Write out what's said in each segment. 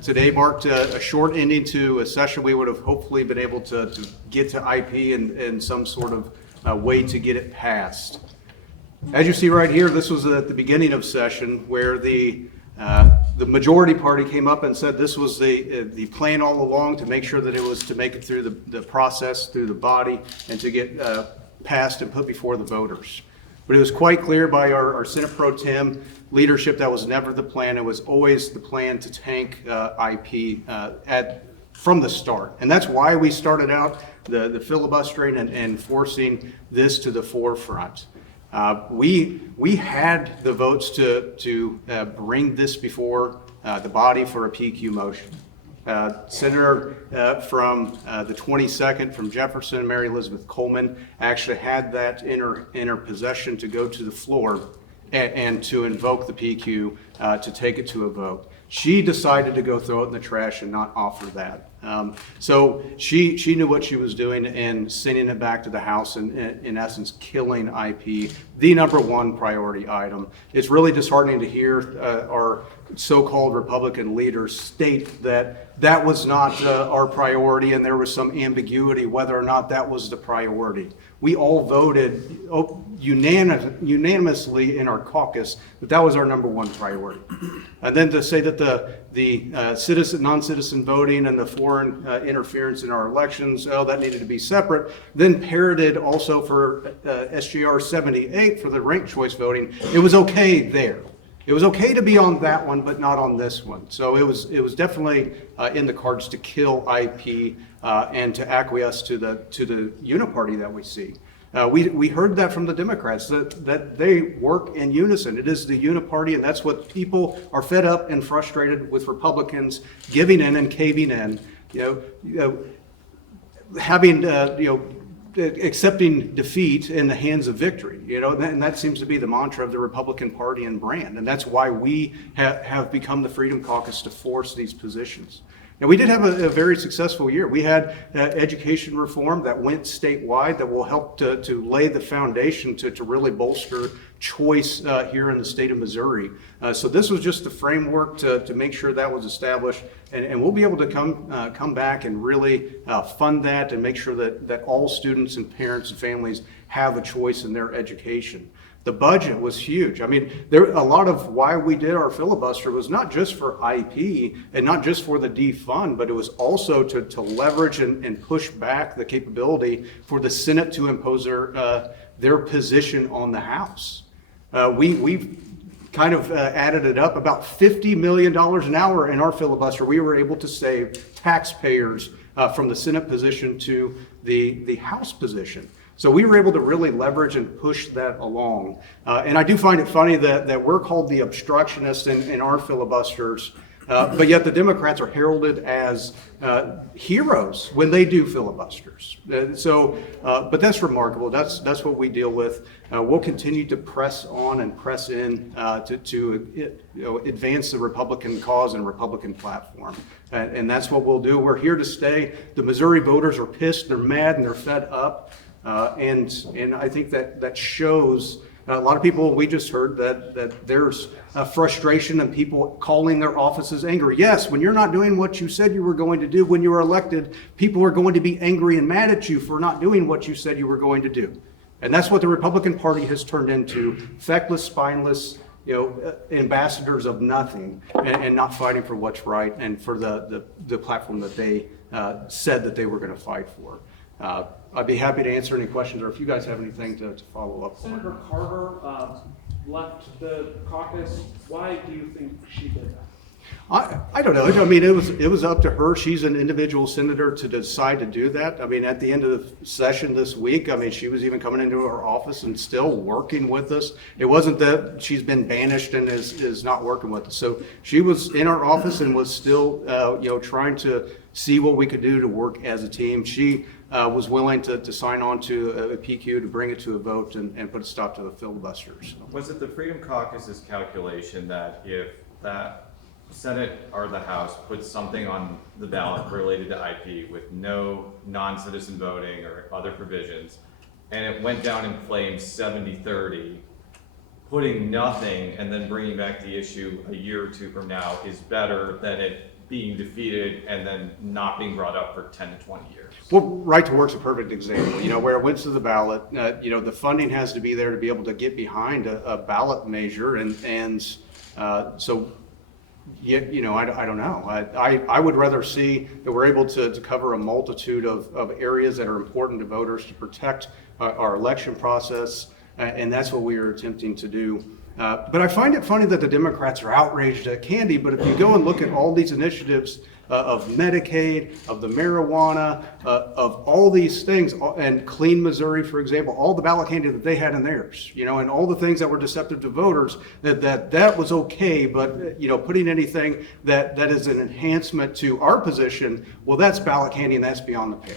Today marked a short ending to a session. We would have hopefully been able to get to IP and some sort of way to get it passed. As you see right here, this was at the beginning of session where the majority party came up and said this was the plan all along, to make sure that it was to make it through the process, through the body, and to get passed and put before the voters. But it was quite clear by our Senate Pro Tem leadership that was never the plan. It was always the plan to tank IP from the start. And that's why we started out the filibustering and forcing this to the forefront. We had the votes to bring this before the body for a PQ motion. Senator from the 22nd from Jefferson, Mary Elizabeth Coleman, actually had that in her possession to go to the floor and to invoke the PQ to take it to a vote. She decided to go throw it in the trash and not offer that. So she knew what she was doing and sending it back to the House and in essence killing IP, the number one priority item. It's really disheartening to hear our so-called Republican leaders state that that was not our priority and there was some ambiguity whether or not that was the priority. We all voted unanimously in our caucus that that was our number one priority. And then to say that the citizen, non-citizen voting and the foreign interference in our elections, that needed to be separate, then parroted also for SGR 78 for the ranked choice voting. It was okay there. It was okay to be on that one, but not on this one. So it was definitely in the cards to kill IP and to acquiesce to the uniparty that we see. We heard that from the Democrats, that they work in unison. It is the uniparty, and that's what people are fed up and frustrated with Republicans giving in and caving in. Having accepting defeat in the hands of victory, and that seems to be the mantra of the Republican Party and brand, and that's why we have become the Freedom Caucus to force these positions. Now, we did have a very successful year. We had education reform that went statewide that will help to lay the foundation to really bolster choice here in the state of Missouri. So this was just the framework to make sure that was established, and we'll be able to come back and really fund that and make sure that all students and parents and families have a choice in their education. The budget was huge. I mean, a lot of why we did our filibuster was not just for IP and not just for the defund, but it was also to leverage and push back the capability for the Senate to impose their position on the House. We've kind of added it up, about $50 million an hour in our filibuster. We were able to save taxpayers from the Senate position to the House position. So we were able to really leverage and push that along. And I do find it funny that we're called the obstructionists in our filibusters, but yet the Democrats are heralded as heroes when they do filibusters. But that's remarkable. That's what we deal with. We'll continue to press on and press in to advance the Republican cause and Republican platform. And that's what we'll do. We're here to stay. The Missouri voters are pissed, they're mad, and they're fed up. And I think that shows a lot of people. We just heard that there's frustration and people calling their offices angry. Yes, when you're not doing what you said you were going to do when you were elected, people are going to be angry and mad at you for not doing what you said you were going to do. And that's what the Republican Party has turned into: feckless, spineless, ambassadors of nothing, and not fighting for what's right and for the platform that they said that they were going to fight for. I'd be happy to answer any questions, or if you guys have anything to follow up on. Senator Carter left the caucus. Why do you think she did that? I don't know. I mean, it was up to her. She's an individual senator to decide to do that. I mean, at the end of the session this week, I mean, she was even coming into her office and still working with us. It wasn't that she's been banished and is not working with us. So she was in our office and was still, trying to see what we could do to work as a team. She was willing to sign on to a PQ to bring it to a vote and put a stop to the filibusters. Was it the Freedom Caucus's calculation that if that Senate or the House put something on the ballot related to IP with no non-citizen voting or other provisions, and it went down in flames 70-30, putting nothing and then bringing back the issue a year or two from now is better than it being defeated and then not being brought up for 10 to 20 years. Well, right to work's a perfect example, where it went to the ballot, the funding has to be there to be able to get behind a ballot measure so, yeah, I don't know. I would rather see that we're able to cover a multitude of areas that are important to voters to protect our election process, and that's what we are attempting to do. But I find it funny that the Democrats are outraged at candy, but if you go and look at all these initiatives of Medicaid, of the marijuana, of all these things, and Clean Missouri, for example, all the ballot candy that they had in theirs, and all the things that were deceptive to voters, that was okay, but, putting anything that is an enhancement to our position, well, that's ballot candy and that's beyond the pale.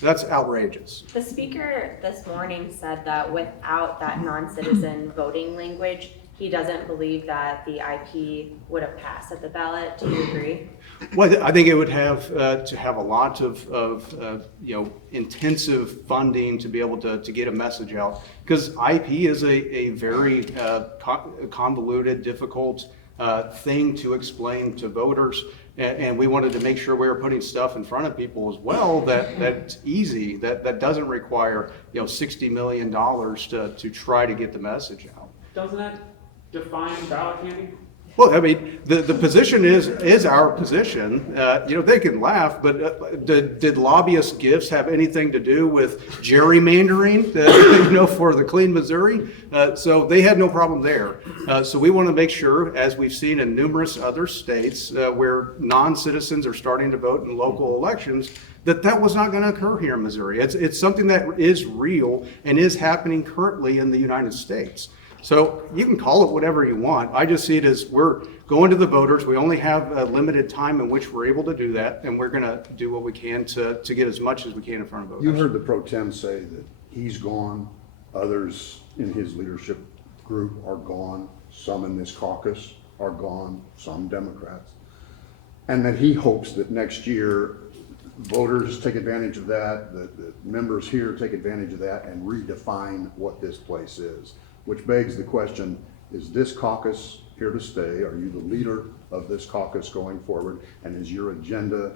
That's outrageous. The speaker this morning said that without that non-citizen voting language, he doesn't believe that the IP would have passed at the ballot. Do you agree? Well, I think it would have to have a lot of intensive funding to be able to get a message out, because IP is a very convoluted, difficult thing to explain to voters. And we wanted to make sure we were putting stuff in front of people as well that's easy, that doesn't require $60 million to try to get the message out. Doesn't that define ballot candy? Well, I mean, the position is our position. They can laugh, but did lobbyist gifts have anything to do with gerrymandering, for the Clean Missouri? So they had no problem there. So we want to make sure, as we've seen in numerous other states where non-citizens are starting to vote in local elections, that was not going to occur here in Missouri. It's something that is real and is happening currently in the United States. So you can call it whatever you want. I just see it as we're going to the voters. We only have a limited time in which we're able to do that, and we're going to do what we can to get as much as we can in front of voters. You heard the pro tem say that he's gone, others in his leadership group are gone, some in this caucus are gone, some Democrats, and that he hopes that next year voters take advantage of that, the members here take advantage of that and redefine what this place is. Which begs the question, is this caucus here to stay? Are you the leader of this caucus going forward? And is your agenda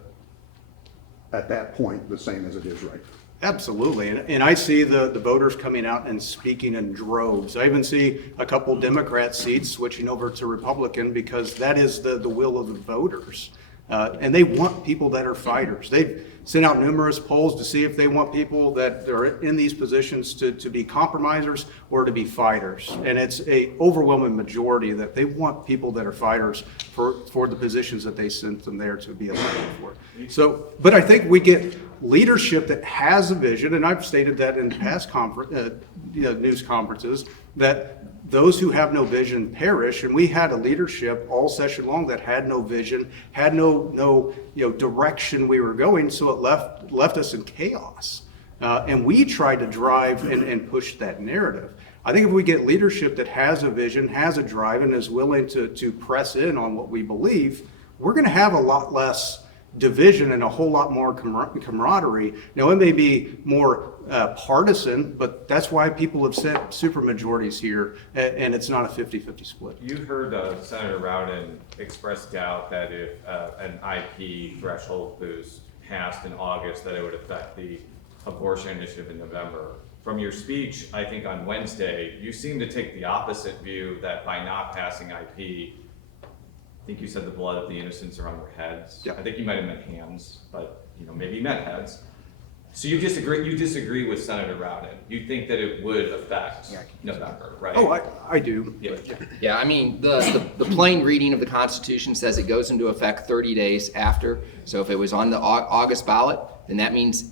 at that point the same as it is right now? Absolutely. And I see the voters coming out and speaking in droves. I even see a couple Democrat seats switching over to Republican because that is the will of the voters. And they want people that are fighters. They've sent out numerous polls to see if they want people that are in these positions to be compromisers or to be fighters. And it's a overwhelming majority that they want people that are fighters for the positions that they sent them there to be elected for. So, but I think we get leadership that has a vision, and I've stated that in past news conferences, that those who have no vision perish, and we had a leadership all session long that had no vision, had no direction we were going, so it left us in chaos. And we tried to drive and push that narrative. I think if we get leadership that has a vision, has a drive, and is willing to press in on what we believe, we're going to have a lot less division and a whole lot more camaraderie. Now, it may be more partisan, but that's why people have set supermajorities here, and it's not a 50-50 split. You heard Senator Rowden express doubt that if an IP threshold was passed in August, that it would affect the abortion initiative in November. From your speech, I think on Wednesday, you seem to take the opposite view, that by not passing IP, I think you said the blood of the innocents are on their heads. Yeah. I think you might have meant hands, but maybe you meant heads. So you disagree with Senator Rowden. You think that it would affect November, right? Oh, I do. Yeah. Yeah, I mean, the plain reading of the Constitution says it goes into effect 30 days after. So if it was on the August ballot, then that means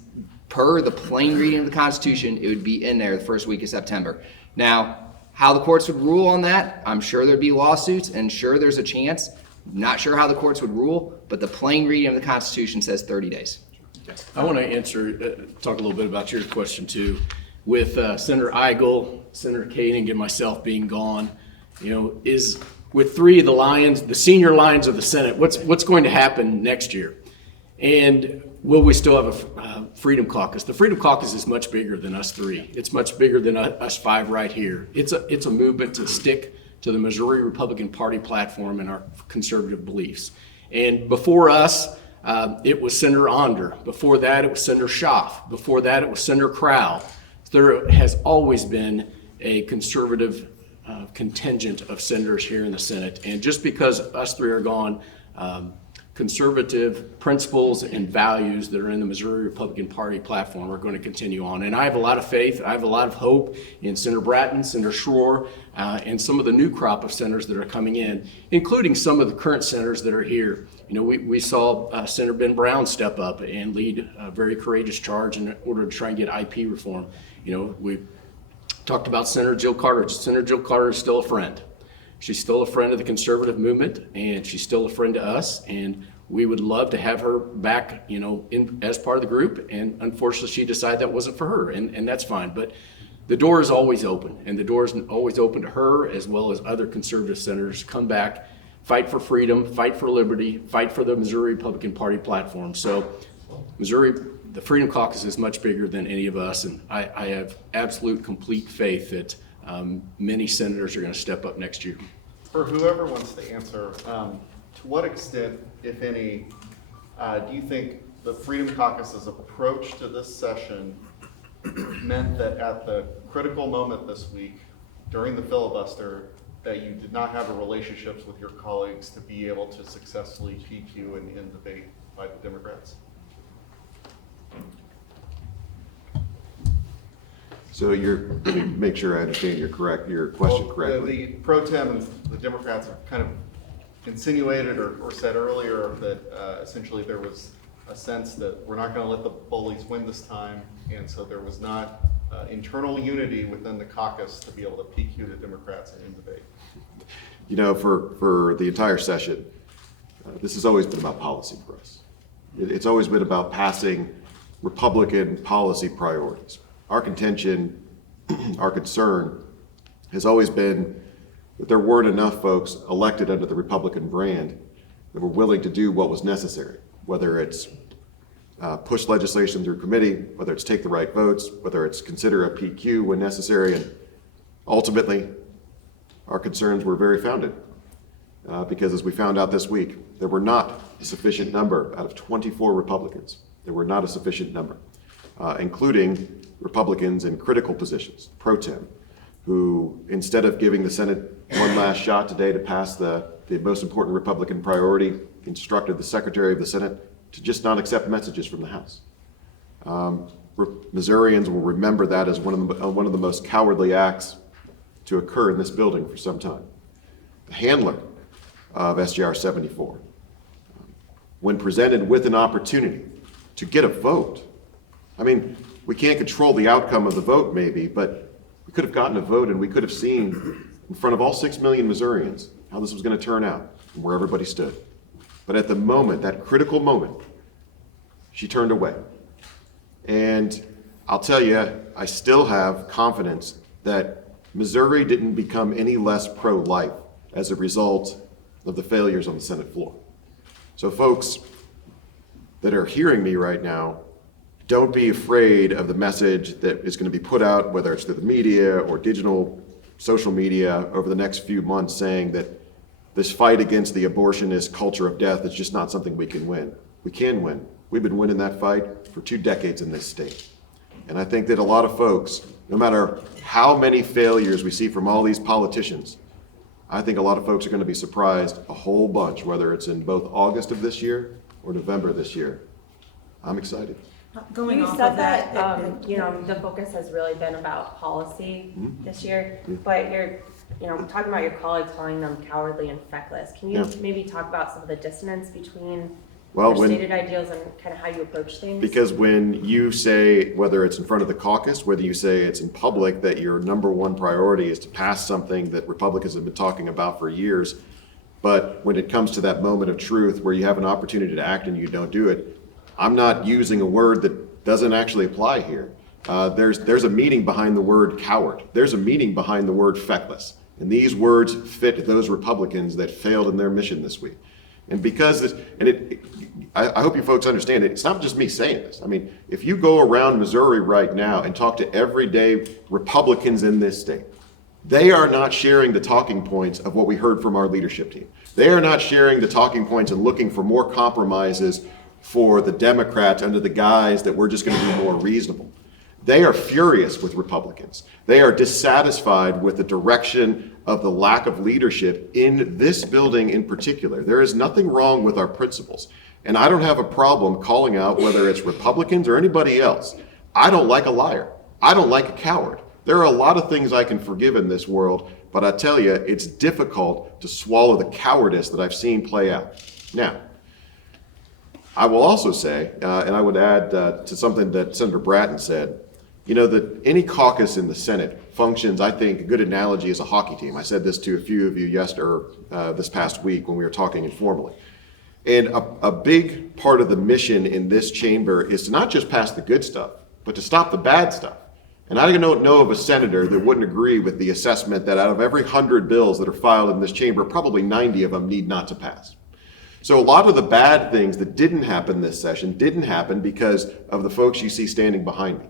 per the plain reading of the Constitution, it would be in there the first week of September. Now, how the courts would rule on that, I'm sure there'd be lawsuits, and sure there's a chance. Not sure how the courts would rule, but the plain reading of the Constitution says 30 days. I want to talk a little bit about your question too. With Senator Eigel, Senator Koenig, and myself being gone, is with three of the lions, the senior lions of the Senate, what's going to happen next year? And will we still have a Freedom Caucus? The Freedom Caucus is much bigger than us three. It's much bigger than us five right here. It's a movement to stick to the Missouri Republican Party platform and our conservative beliefs. And before us, it was Senator Onder. Before that, it was Senator Schaaf. Before that, it was Senator Crowell. There has always been a conservative contingent of senators here in the Senate. And just because us three are gone, conservative principles and values that are in the Missouri Republican Party platform are going to continue on. And I have a lot of faith, I have a lot of hope in Senator Bratton, Senator Schroer, and some of the new crop of senators that are coming in, including some of the current senators that are here. You know, we saw Senator Ben Brown step up and lead a very courageous charge in order to try and get IP reform. You know, we talked about Senator Jill Carter. Senator Jill Carter is still a friend. She's still a friend of the conservative movement, and she's still a friend to us, and we would love to have her back, you know, as part of the group. And unfortunately, she decided that wasn't for her, and that's fine. But the door is always open, and the door is always open to her as well as other conservative senators to come back, fight for freedom, fight for liberty, fight for the Missouri Republican Party platform. So Missouri, the Freedom Caucus is much bigger than any of us, and I have absolute, complete faith that many senators are going to step up next year. For whoever wants to answer, to what extent, if any, do you think the Freedom Caucus's approach to this session meant that at the critical moment this week, during the filibuster, that you did not have the relationships with your colleagues to be able to successfully PQ in debate by the Democrats? So let me make sure I understand your question Well, correctly. The pro tem and the Democrats have kind of insinuated or said earlier that essentially there was a sense that we're not going to let the bullies win this time, and so there was not internal unity within the caucus to be able to PQ the Democrats in debate. You know, for the entire session, this has always been about policy for us. It's always been about passing Republican policy priorities. Our contention, our concern has always been that there weren't enough folks elected under the Republican brand that were willing to do what was necessary, whether it's push legislation through committee, whether it's take the right votes, whether it's consider a PQ when necessary. And ultimately, our concerns were very founded because as we found out this week, there were not a sufficient number out of 24 Republicans. There were not a sufficient number, including Republicans in critical positions, pro tem, who instead of giving the Senate one last shot today to pass the most important Republican priority, instructed the Secretary of the Senate to just not accept messages from the House. Missourians will remember that as one of the most cowardly acts to occur in this building for some time. The handler of SJR 74, when presented with an opportunity to get a vote, I mean, we can't control the outcome of the vote maybe, but we could have gotten a vote and we could have seen in front of all 6 million Missourians how this was going to turn out and where everybody stood. But at the moment, that critical moment, she turned away. And I'll tell you, I still have confidence that Missouri didn't become any less pro-life as a result of the failures on the Senate floor. So folks that are hearing me right now, don't be afraid of the message that is going to be put out, whether it's through the media or digital social media over the next few months, saying that this fight against the abortionist culture of death is just not something we can win. We can win. We've been winning that fight for 2 decades in this state. And I think that a lot of folks, no matter how many failures we see from all these politicians, I think a lot of folks are going to be surprised a whole bunch, whether it's in both August of this year or November of this year. I'm excited. Going You off said of that, you know, the focus has really been about policy this year, but you're, you know, talking about your colleagues calling them cowardly and feckless. Can you maybe talk about some of the dissonance between your stated ideals and kind of how you approach things? Because when you say, whether it's in front of the caucus, whether you say it's in public, that your #1 priority is to pass something that Republicans have been talking about for years, but when it comes to that moment of truth where you have an opportunity to act and you don't do it, I'm not using a word that doesn't actually apply here. There's a meaning behind the word coward. There's a meaning behind the word feckless. And these words fit those Republicans that failed in their mission this week. And because this, I hope you folks understand it, it's not just me saying this. I mean, if you go around Missouri right now and talk to everyday Republicans in this state, They are not sharing the talking points of what we heard from our leadership team. They are not sharing the talking points and looking for more compromises for the Democrats under the guise that we're just going to be more reasonable. They are furious with Republicans. They are dissatisfied with the direction of the lack of leadership in this building in particular. There is nothing wrong with our principles. And I don't have a problem calling out whether it's Republicans or anybody else. I don't like a liar. I don't like a coward. There are a lot of things I can forgive in this world, but I tell you, it's difficult to swallow the cowardice that I've seen play out. Now, I will also say, and I would add to something that Senator Bratton said, you know, that any caucus in the Senate functions, I think, a good analogy is a hockey team. I said this to a few of you this past week when we were talking informally. And a big part of the mission in this chamber is to not just pass the good stuff, but to stop the bad stuff. And I don't know of a senator that wouldn't agree with the assessment that out of every 100 bills that are filed in this chamber, probably 90 of them need not to pass. So a lot of the bad things that didn't happen this session didn't happen because of the folks you see standing behind me.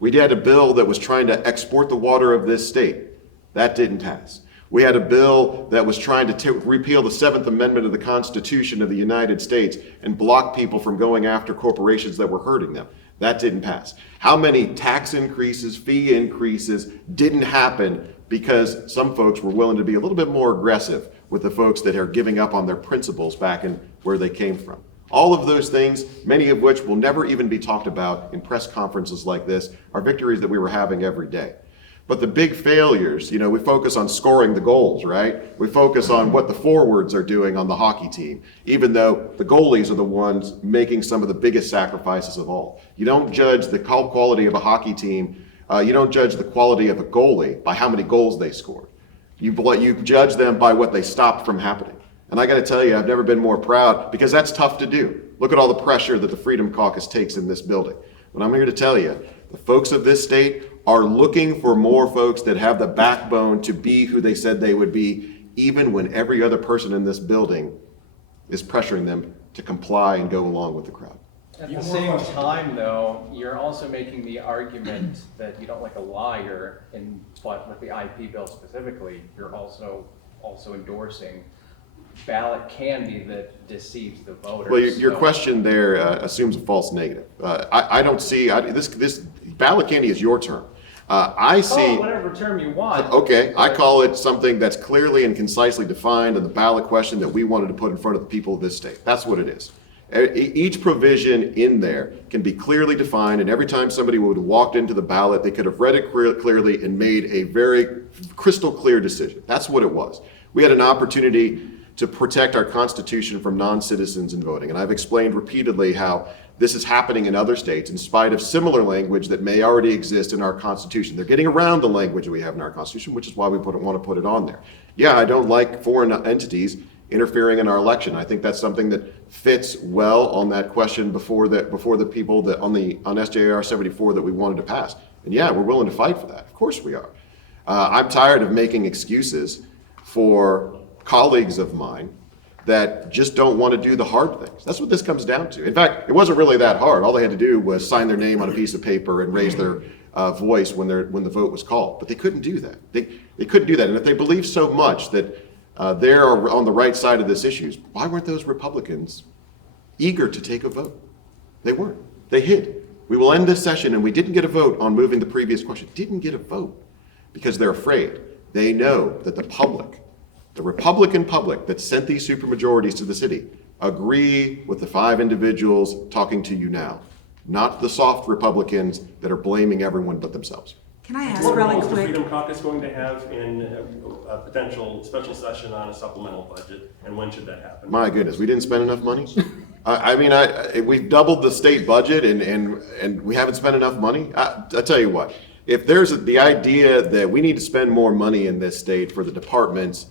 We had a bill that was trying to export the water of this state. That didn't pass. We had a bill that was trying to repeal the 7th Amendment of the Constitution of the United States and block people from going after corporations that were hurting them. That didn't pass. How many tax increases, fee increases didn't happen because some folks were willing to be a little bit more aggressive with the folks that are giving up on their principles back in where they came from? All of those things, many of which will never even be talked about in press conferences like this, are victories that we were having every day. But the big failures, you know, we focus on scoring the goals, right? We focus on what the forwards are doing on the hockey team, even though the goalies are the ones making some of the biggest sacrifices of all. You don't judge the quality of a hockey team, you don't judge the quality of a goalie by how many goals they scored. You judge them by what they stopped from happening. And I got to tell you, I've never been more proud, because that's tough to do. Look at all the pressure that the Freedom Caucus takes in this building. But I'm here to tell you, the folks of this state are looking for more folks that have the backbone to be who they said they would be, even when every other person in this building is pressuring them to comply and go along with the crowd. At the same time, though, you're also making the argument that you don't like a liar, but with the IP bill specifically, you're also endorsing ballot candy that deceives the voters. Well, your question there assumes a false negative. I don't see, this ballot candy is your term. I see. Whatever term you want. Okay, I call it something that's clearly and concisely defined in the ballot question that we wanted to put in front of the people of this state. That's what it is. Each provision in there can be clearly defined, and every time somebody would have walked into the ballot, they could have read it clearly and made a very crystal clear decision. That's what it was. We had an opportunity to protect our Constitution from non-citizens in voting. And I've explained repeatedly how this is happening in other states in spite of similar language that may already exist in our Constitution. They're getting around the language that we have in our Constitution, which is why we want to put it on there. Yeah, I don't like foreign entities interfering in our election. I think that's something that fits well on that question before the people that on SJR 74 that we wanted to pass. And yeah, we're willing to fight for that. Of course we are. I'm tired of making excuses for colleagues of mine that just don't want to do the hard things. That's what this comes down to. In fact, it wasn't really that hard. All they had to do was sign their name on a piece of paper and raise their voice when the vote was called. But they couldn't do that. They couldn't do that. And if they believe so much that they're on the right side of this issue, why weren't those Republicans eager to take a vote? They weren't. They hid. We will end this session, and we didn't get a vote on moving the previous question. Didn't get a vote because they're afraid. They know that the public, the Republican public that sent these supermajorities to the city, agree with the 5 individuals talking to you now, not the soft Republicans that are blaming everyone but themselves. Can I ask What really role is the quick? Freedom Caucus going to have in a potential special session on a supplemental budget, and when should that happen? My goodness, we didn't spend enough money? We've doubled the state budget and we haven't spent enough money? I tell you what, if there's the idea that we need to spend more money in this state for the departments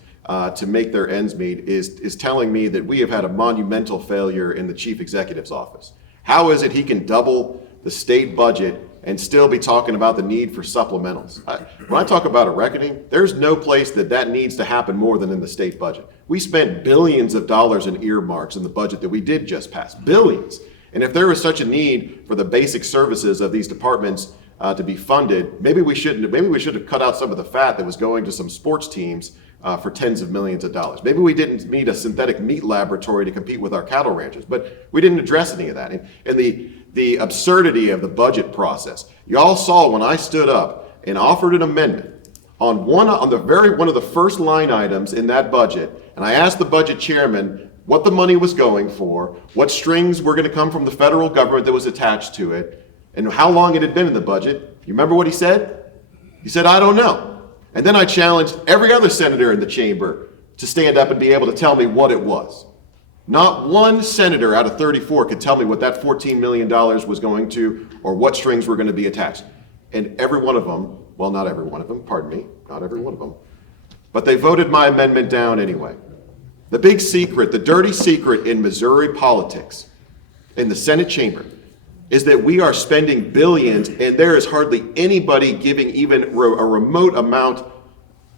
to make their ends meet is telling me that we have had a monumental failure in the chief executive's office. How is it he can double the state budget and still be talking about the need for supplementals? When I talk about a reckoning, there's no place that needs to happen more than in the state budget. We spent billions of dollars in earmarks in the budget that we did just pass, billions. And if there was such a need for the basic services of these departments to be funded, maybe we should have cut out some of the fat that was going to some sports teams for tens of millions of dollars. Maybe we didn't need a synthetic meat laboratory to compete with our cattle ranchers, but we didn't address any of that. And the absurdity of the budget process. You all saw when I stood up and offered an amendment on one of the first line items in that budget, and I asked the budget chairman what the money was going for, what strings were going to come from the federal government that was attached to it, and how long it had been in the budget. You remember what he said? He said, "I don't know." And then I challenged every other senator in the chamber to stand up and be able to tell me what it was. Not one senator out of 34 could tell me what that $14 million was going to, or what strings were going to be attached. And every one of them, well, not every one of them, pardon me, not every one of them, but they voted my amendment down anyway. The big secret, the dirty secret in Missouri politics, in the Senate chamber, is that we are spending billions and there is hardly anybody giving even a remote amount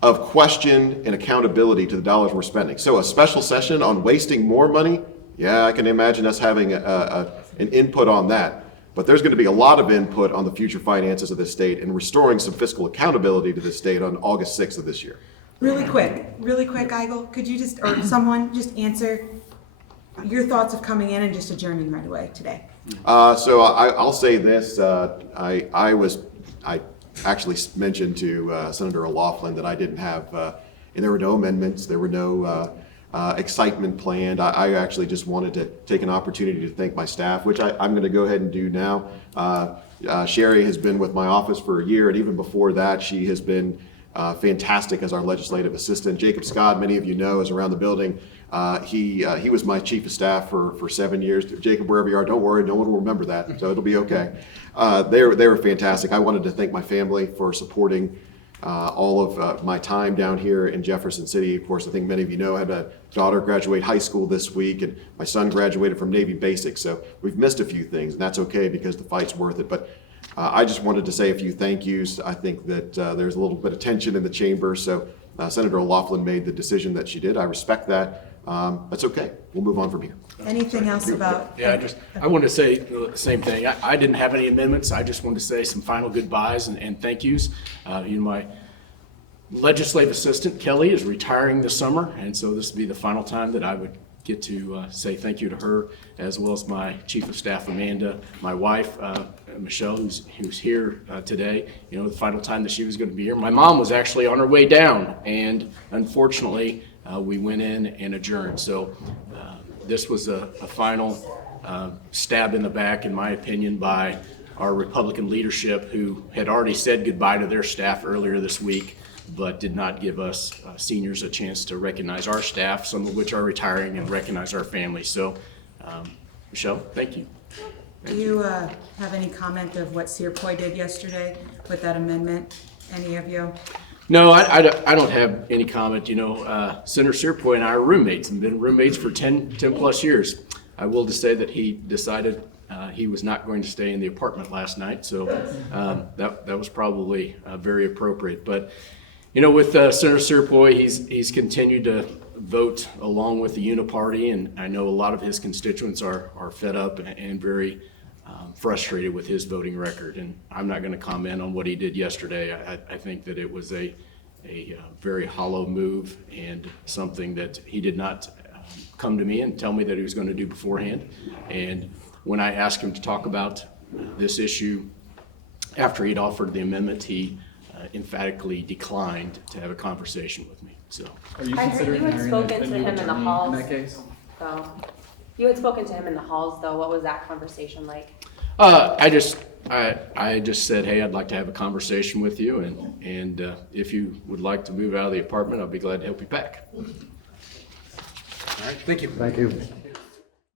of question and accountability to the dollars we're spending. So a special session on wasting more money, yeah, I can imagine us having an input on that. But there's going to be a lot of input on the future finances of this state and restoring some fiscal accountability to this state on August 6th of this year. Really quick, Eigel, could you just, or someone just answer your thoughts of coming in and just adjourning right away today? So I'll say this, I actually mentioned to Senator O'Loughlin that I didn't have, and there were no amendments, there were no excitement planned. I actually just wanted to take an opportunity to thank my staff, which I'm going to go ahead and do now. Sherry has been with my office for a year, and even before that, she has been fantastic as our legislative assistant. Jacob Scott, many of you know, is around the building. He was my chief of staff for 7 years. Jacob, wherever you are, don't worry, no one will remember that, so it'll be okay. They were fantastic. I wanted to thank my family for supporting all of my time down here in Jefferson City. Of course, I think many of you know I had a daughter graduate high school this week, and my son graduated from Navy Basic, so we've missed a few things, and that's okay because the fight's worth it. But I just wanted to say a few thank yous. I think that there's a little bit of tension in the chamber, so Senator O'Loughlin made the decision that she did. I respect that. That's okay. We'll move on from here. Anything else about? Yeah, I wanted to say the same thing. I didn't have any amendments. I just wanted to say some final goodbyes and thank yous. My legislative assistant, Kelly, is retiring this summer, and so this will be the final time that I would get to say thank you to her, as well as my chief of staff, Amanda, my wife, Michelle, who's here today. The final time that she was going to be here. My mom was actually on her way down, and unfortunately, we went in and adjourned. So this was a final stab in the back, in my opinion, by our Republican leadership, who had already said goodbye to their staff earlier this week, but did not give us seniors a chance to recognize our staff, some of which are retiring, and recognize our families. So, Michelle, thank you. Do you have any comment of what Searpoy did yesterday with that amendment? Any of you? No, I don't have any comment. Senator Searpoy and I are roommates and been roommates for 10 plus years. I will just say that he decided he was not going to stay in the apartment last night, so that was probably very appropriate. But with Senator Searpoy, he's continued to vote along with the Uniparty, and I know a lot of his constituents are fed up and very frustrated with his voting record. And I'm not going to comment on what he did yesterday. I think that it was a very hollow move and something that he did not come to me and tell me that he was going to do beforehand. And when I asked him to talk about this issue after he'd offered the amendment, he emphatically declined to have a conversation with me. So Are you I heard considering you had hiring spoken a to new him in the attorney halls. in that case? So, you had spoken to him in the halls, though. What was that conversation like? I just said, hey, I'd like to have a conversation with you, and if you would like to move out of the apartment, I'll be glad to help you pack. All right, thank you. Thank you.